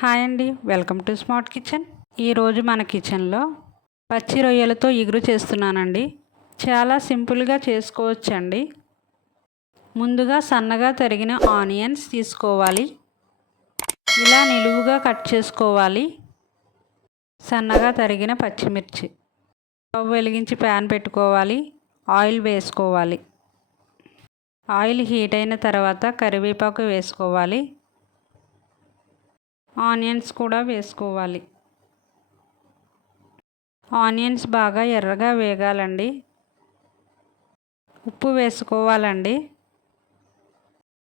Hi అండి, welcome to smart kitchen. ఈరోజు మన కిచెన్లో పచ్చి రొయ్యలతో ఇగురు చేస్తున్నానండి. చాలా సింపుల్గా చేసుకోవచ్చండి. ముందుగా సన్నగా తరిగిన ఆనియన్స్ తీసుకోవాలి. ఇలా నిలువుగా కట్ చేసుకోవాలి. సన్నగా తరిగిన పచ్చిమిర్చి. స్టవ్ వెలిగించి ప్యాన్ పెట్టుకోవాలి. ఆయిల్ వేసుకోవాలి. ఆయిల్ హీట్ అయిన తర్వాత కరివేపాకు వేసుకోవాలి. ఆనియన్స్ కూడా వేసుకోవాలి. ఆనియన్స్ బాగా ఎర్రగా వేగాలండి. ఉప్పు వేసుకోవాలండి.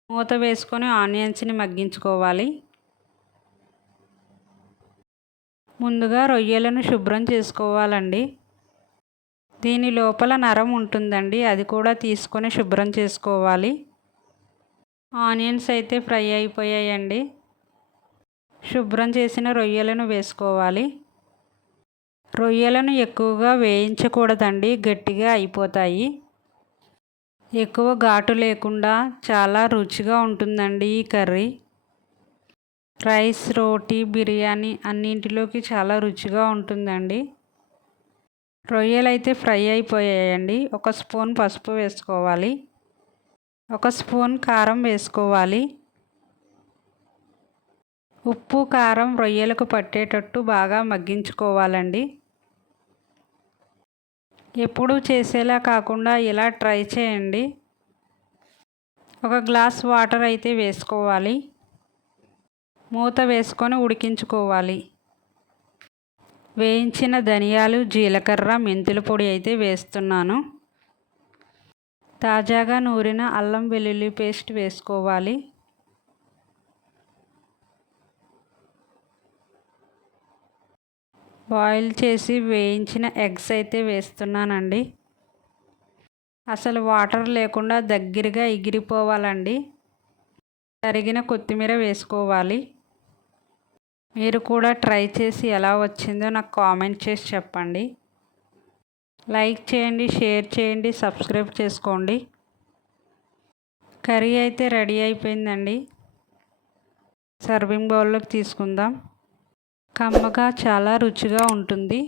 మూత వేసుకొని ఆనియన్స్ని మగ్గించుకోవాలి. ముందుగా రొయ్యలను శుభ్రం చేసుకోవాలండి. దీని లోపల నరం ఉంటుందండి, అది కూడా తీసుకొని శుభ్రం చేసుకోవాలి. ఆనియన్స్ అయితే ఫ్రై అయిపోయాయండి. శుభ్రం చేసిన రొయ్యలను వేసుకోవాలి. రొయ్యలను ఎక్కువగా వేయించకూడదండి, గట్టిగా అయిపోతాయి. ఎక్కువ ఘాటు లేకుండా చాలా రుచిగా ఉంటుందండి ఈ కర్రీ. రైస్, రోటీ, బిర్యానీ అన్నింటిలోకి చాలా రుచిగా ఉంటుందండి. రొయ్యలు అయితే ఫ్రై అయిపోయాయండి. 1 స్పూన్ పసుపు వేసుకోవాలి. 1 స్పూన్ కారం వేసుకోవాలి. ఉప్పు, కారం రొయ్యలకు పట్టేటట్టు బాగా మగ్గించుకోవాలండి. ఎప్పుడూ చేసేలా కాకుండా ఇలా ట్రై చేయండి. 1 గ్లాస్ వాటర్ అయితే వేసుకోవాలి. మూత వేసుకొని ఉడికించుకోవాలి. వేయించిన ధనియాలు, జీలకర్ర, మెంతుల పొడి అయితే వేస్తున్నాను. తాజాగా నూరిన అల్లం వెల్లుల్లి పేస్ట్ వేసుకోవాలి. బాయిల్ చేసి వేయించిన ఎగ్స్ అయితే వేస్తున్నానండి. అసలు వాటర్ లేకుండా దగ్గరగా ఎగిరిపోవాలండి. తరిగిన కొత్తిమీర వేసుకోవాలి. మీరు కూడా ట్రై చేసి ఎలా వచ్చిందో నాకు కామెంట్ చేసి చెప్పండి. లైక్ చేయండి, షేర్ చేయండి, సబ్స్క్రైబ్ చేసుకోండి. కర్రీ అయితే రెడీ అయిపోయిందండి. సర్వింగ్ బౌల్లోకి తీసుకుందాం. కమ్మగా చాలా రుచిగా ఉంటుంది.